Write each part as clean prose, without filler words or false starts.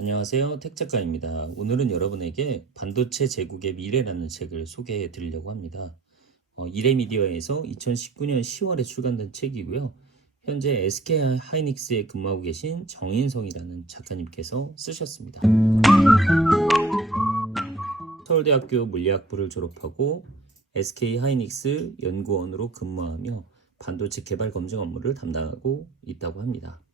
안녕하세요. 택작가입니다. 오늘은 여러분에게 반도체 제국의 미래라는 책을 소개해 드리려고 합니다. 이레미디어에서 2019년 10월에 출간된 책이고요. 현재 SK 하이닉스에 근무하고 계신 정인성이라는 작가님께서 쓰셨습니다. 서울대학교 물리학부를 졸업하고 SK 하이닉스 연구원으로 근무하며 반도체 개발 검증 업무를 담당하고 있다고 합니다.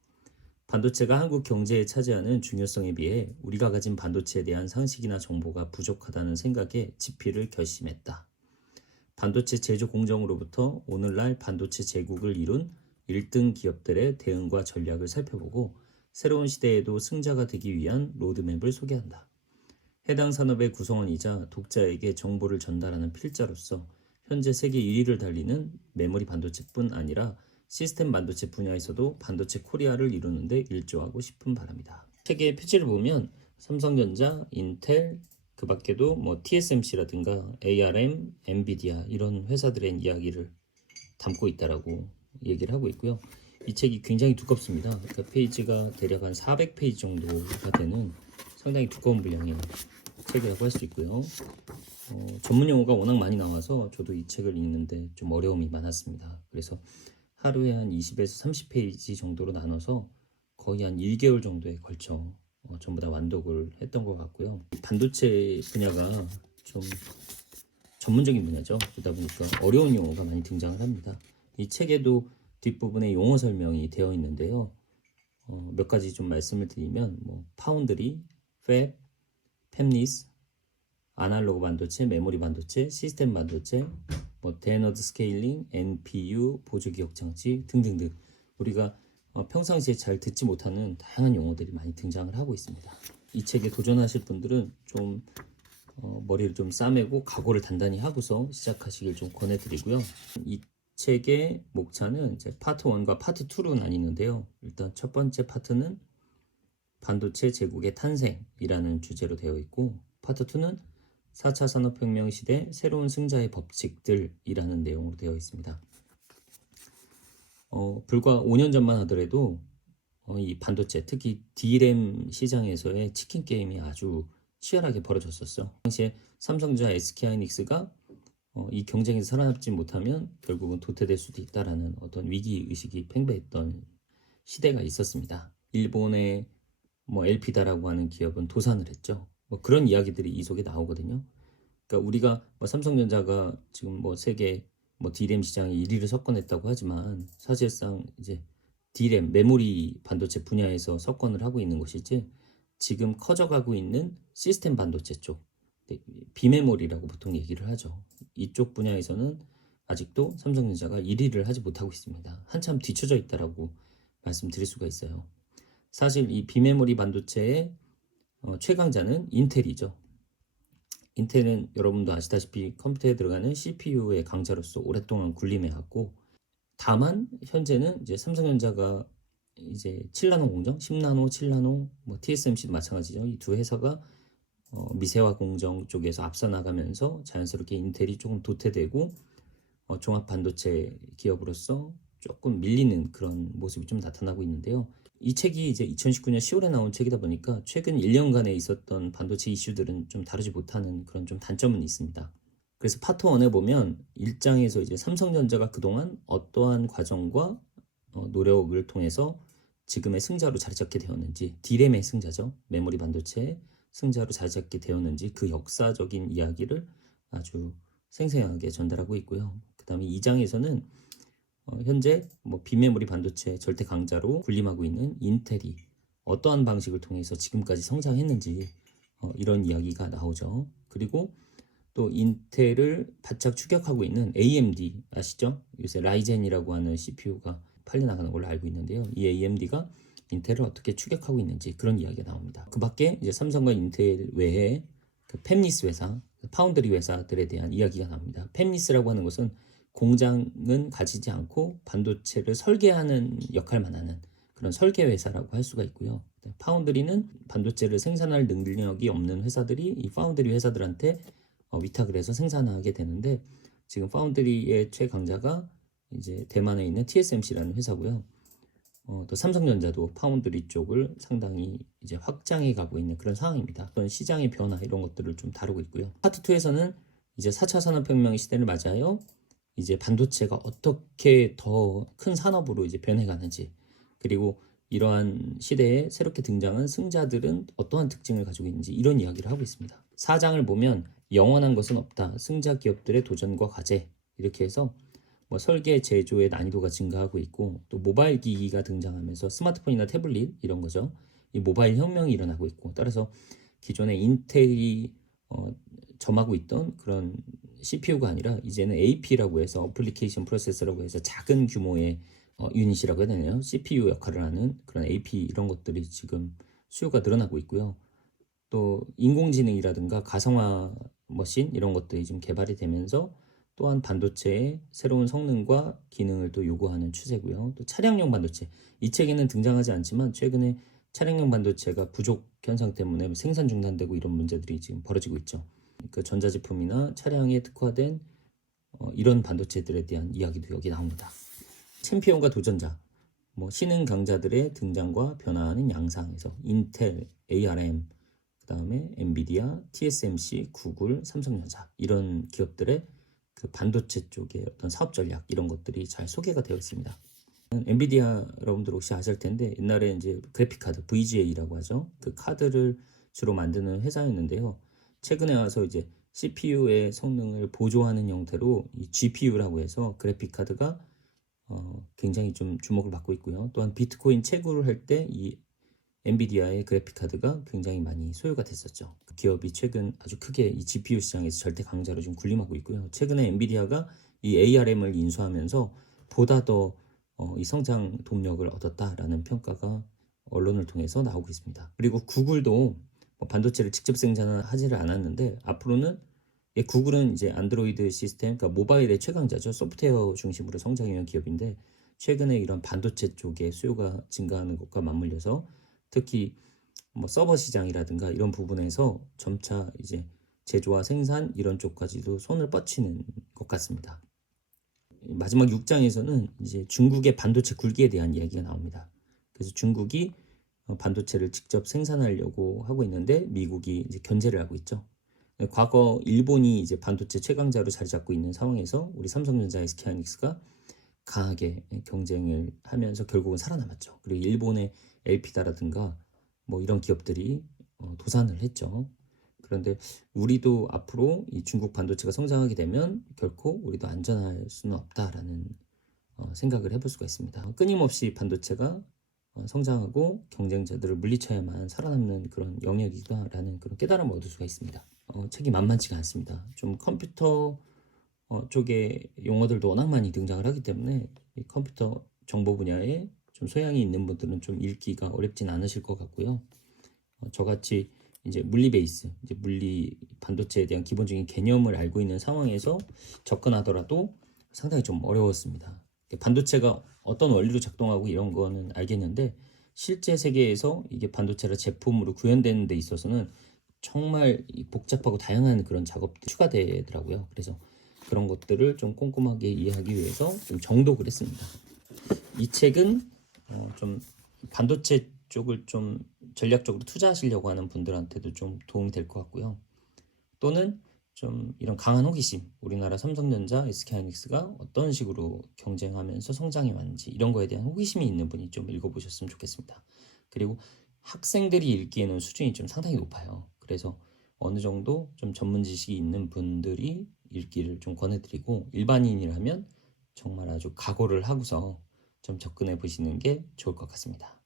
반도체가 한국 경제에 차지하는 중요성에 비해 우리가 가진 반도체에 대한 상식이나 정보가 부족하다는 생각에 집필을 결심했다. 반도체 제조 공정으로부터 오늘날 반도체 제국을 이룬 1등 기업들의 대응과 전략을 살펴보고 새로운 시대에도 승자가 되기 위한 로드맵을 소개한다. 해당 산업의 구성원이자 독자에게 정보를 전달하는 필자로서 현재 세계 1위를 달리는 메모리 반도체뿐 아니라 시스템 반도체 분야에서도 반도체 코리아를 이루는 데 일조하고 싶은 바랍니다. 책의 표지를 보면 삼성전자, 인텔, 그 밖에도 TSMC라든가 ARM, 엔비디아 이런 회사들의 이야기를 담고 있다라고 얘기를 하고 있고요. 이 책이 굉장히 두껍습니다. 그러니까 페이지가 대략 한 400페이지 정도가 되는 상당히 두꺼운 분량의 책이라고 할 수 있고요. 전문 용어가 워낙 많이 나와서 저도 이 책을 읽는데 좀 어려움이 많았습니다. 그래서 하루에 한 20에서 30페이지 정도로 나눠서 거의 한 1개월 정도에 걸쳐 전부 다 완독을 했던 것 같고요. 반도체 분야가 좀 전문적인 분야죠. 그러다 보니까 어려운 용어가 많이 등장을 합니다. 이 책에도 뒷부분에 용어 설명이 되어 있는데요. 몇 가지 좀 말씀을 드리면 파운드리, 팹, 팹리스, 아날로그 반도체, 메모리 반도체, 시스템 반도체, 대너드 스케일링, NPU, 보조기억 장치 등등등 우리가 평상시에 잘 듣지 못하는 다양한 용어들이 많이 등장을 하고 있습니다. 이 책에 도전하실 분들은 좀 머리를 좀 싸매고 각오를 단단히 하고서 시작하시길 좀 권해드리고요. 이 책의 목차는 이제 파트 1과 파트 2로 나뉘는데요. 일단 첫 번째 파트는 반도체 제국의 탄생이라는 주제로 되어 있고, 파트 2는 4차 산업혁명 시대 새로운 승자의 법칙들이라는 내용으로 되어 있습니다. 불과 5년 전만 하더라도 이 반도체, 특히 D램 시장에서의 치킨 게임이 아주 치열하게 벌어졌었어요. 당시에 삼성전자, SK하이닉스가 이 경쟁에서 살아남지 못하면 결국은 도태될 수도 있다라는 어떤 위기의식이 팽배했던 시대가 있었습니다. 일본의 엘피다라고 하는 기업은 도산을 했죠. 그런 이야기들이 이 속에 나오거든요. 그러니까 우리가 삼성전자가 지금 세계 D램 시장에 1위를 석권했다고 하지만 사실상 이제 D램 메모리 반도체 분야에서 석권을 하고 있는 것이지, 지금 커져가고 있는 시스템 반도체 쪽, 비메모리라고 보통 얘기를 하죠. 이쪽 분야에서는 아직도 삼성전자가 1위를 하지 못하고 있습니다. 한참 뒤쳐져 있다라고 말씀드릴 수가 있어요. 사실 이 비메모리 반도체의 최강자는 인텔이죠. 인텔은 여러분도 아시다시피 컴퓨터에 들어가는 CPU의 강자로서 오랫동안 군림해왔고, 다만 현재는 이제 삼성전자가 이제 7나노 공정, 10나노, 7나노, TSMC도 마찬가지죠. 이 두 회사가 미세화 공정 쪽에서 앞서 나가면서 자연스럽게 인텔이 조금 도태되고 종합 반도체 기업으로서 조금 밀리는 그런 모습이 좀 나타나고 있는데요. 이 책이 이제 2019년 10월에 나온 책이다 보니까 최근 1년간에 있었던 반도체 이슈들은 좀 다루지 못하는 그런 좀 단점은 있습니다. 그래서 파트 1에 보면 1장에서 이제 삼성전자가 그동안 어떠한 과정과 노력을 통해서 지금의 승자로 자리 잡게 되었는지, D램의 승자죠. 메모리 반도체의 승자로 자리 잡게 되었는지 그 역사적인 이야기를 아주 생생하게 전달하고 있고요. 그 다음에 2장에서는 현재 비메모리 반도체 절대 강자로 군림하고 있는 인텔이 어떠한 방식을 통해서 지금까지 성장했는지 이런 이야기가 나오죠. 그리고 또 인텔을 바짝 추격하고 있는 AMD 아시죠? 요새 라이젠이라고 하는 CPU가 팔려나가는 걸로 알고 있는데요. 이 AMD가 인텔을 어떻게 추격하고 있는지 그런 이야기가 나옵니다. 그 밖에 이제 삼성과 인텔 외에 그 팹리스 회사, 파운드리 회사들에 대한 이야기가 나옵니다. 팹리스라고 하는 것은 공장은 가지지 않고 반도체를 설계하는 역할만 하는 그런 설계 회사라고 할 수가 있고요. 파운드리는 반도체를 생산할 능력이 없는 회사들이 이 파운드리 회사들한테 위탁을 해서 생산하게 되는데, 지금 파운드리의 최강자가 이제 대만에 있는 TSMC라는 회사고요. 또 삼성전자도 파운드리 쪽을 상당히 이제 확장해 가고 있는 그런 상황입니다. 어떤 시장의 변화 이런 것들을 좀 다루고 있고요. 파트 2에서는 이제 4차 산업혁명 시대를 맞이하여 이제 반도체가 어떻게 더 큰 산업으로 이제 변해가는지, 그리고 이러한 시대에 새롭게 등장한 승자들은 어떠한 특징을 가지고 있는지 이런 이야기를 하고 있습니다. 4장을 보면 영원한 것은 없다. 승자 기업들의 도전과 과제, 이렇게 해서 뭐 설계 제조의 난이도가 증가하고 있고, 또 모바일 기기가 등장하면서 스마트폰이나 태블릿 이런 거죠. 이 모바일 혁명이 일어나고 있고, 따라서 기존의 인텔이 점하고 있던 그런 CPU가 아니라 이제는 AP라고 해서 어플리케이션 프로세서라고 해서 작은 규모의 유닛이라고 해야 되나요? CPU 역할을 하는 그런 AP 이런 것들이 지금 수요가 늘어나고 있고요. 또 인공지능이라든가 가상화 머신 이런 것들이 좀 개발이 되면서 또한 반도체의 새로운 성능과 기능을 또 요구하는 추세고요. 또 차량용 반도체, 이 책에는 등장하지 않지만 최근에 차량용 반도체가 부족 현상 때문에 생산 중단되고 이런 문제들이 지금 벌어지고 있죠. 그 전자제품이나 차량에 특화된 이런 반도체들에 대한 이야기도 여기 나옵니다. 챔피언과 도전자, 뭐 신흥 강자들의 등장과 변화하는 양상에서 인텔, ARM, 그 다음에 엔비디아, TSMC, 구글, 삼성전자 이런 기업들의 그 반도체 쪽의 어떤 사업 전략 이런 것들이 잘 소개가 되어 있습니다. 엔비디아 여러분들 혹시 아실 텐데 옛날에 이제 그래픽 카드 VGA라고 하죠. 그 카드를 주로 만드는 회사였는데요. 최근에 와서 이제 CPU의 성능을 보조하는 형태로 이 GPU라고 해서 그래픽 카드가 굉장히 좀 주목을 받고 있고요. 또한 비트코인 채굴을 할 때 이 엔비디아의 그래픽 카드가 굉장히 많이 소요가 됐었죠. 그 기업이 최근 아주 크게 이 GPU 시장에서 절대 강자로 좀 군림하고 있고요. 최근에 엔비디아가 이 ARM을 인수하면서 보다 더 이 성장 동력을 얻었다라는 평가가 언론을 통해서 나오고 있습니다. 그리고 구글도 반도체를 직접 생산은 하지를 않았는데 앞으로는 구글은 이제 안드로이드 시스템, 그러니까 모바일의 최강자죠. 소프트웨어 중심으로 성장해온 기업인데 최근에 이런 반도체 쪽의 수요가 증가하는 것과 맞물려서 특히 뭐 서버 시장이라든가 이런 부분에서 점차 이제 제조와 생산 이런 쪽까지도 손을 뻗치는 것 같습니다. 마지막 6장에서는 이제 중국의 반도체 굴기에 대한 이야기가 나옵니다. 그래서 중국이 반도체를 직접 생산하려고 하고 있는데 미국이 이제 견제를 하고 있죠. 과거 일본이 이제 반도체 최강자로 자리 잡고 있는 상황에서 우리 삼성전자, SK하이닉스가 강하게 경쟁을 하면서 결국은 살아남았죠. 그리고 일본의 엘피다라든가 뭐 이런 기업들이 도산을 했죠. 그런데 우리도 앞으로 이 중국 반도체가 성장하게 되면 결코 우리도 안전할 수는 없다라는 생각을 해볼 수가 있습니다. 끊임없이 반도체가 성장하고 경쟁자들을 물리쳐야만 살아남는 그런 영역이다라는 그런 깨달음을 얻을 수가 있습니다. 책이 만만치가 않습니다. 좀 컴퓨터 쪽의 용어들도 워낙 많이 등장을 하기 때문에 이 컴퓨터 정보 분야에 좀 소양이 있는 분들은 좀 읽기가 어렵진 않으실 것 같고요. 저같이 이제 물리 베이스, 이제 물리 반도체에 대한 기본적인 개념을 알고 있는 상황에서 접근하더라도 상당히 좀 어려웠습니다. 반도체가 어떤 원리로 작동하고 이런 거는 알겠는데 실제 세계에서 이게 반도체를 제품으로 구현되는 데 있어서는 정말 복잡하고 다양한 그런 작업들이 추가되더라고요. 그래서 그런 것들을 좀 꼼꼼하게 이해하기 위해서 좀 정독을 했습니다. 이 책은 좀 반도체 쪽을 좀 전략적으로 투자하시려고 하는 분들한테도 좀 도움이 될 것 같고요. 또는 좀 이런 강한 호기심, 우리나라 삼성전자, SK하이닉스가 어떤 식으로 경쟁하면서 성장해 왔는지 이런 거에 대한 호기심이 있는 분이 좀 읽어보셨으면 좋겠습니다. 그리고 학생들이 읽기에는 수준이 좀 상당히 높아요. 그래서 어느 정도 좀 전문 지식이 있는 분들이 읽기를 좀 권해드리고 일반인이라면 정말 아주 각오를 하고서 좀 접근해 보시는 게 좋을 것 같습니다.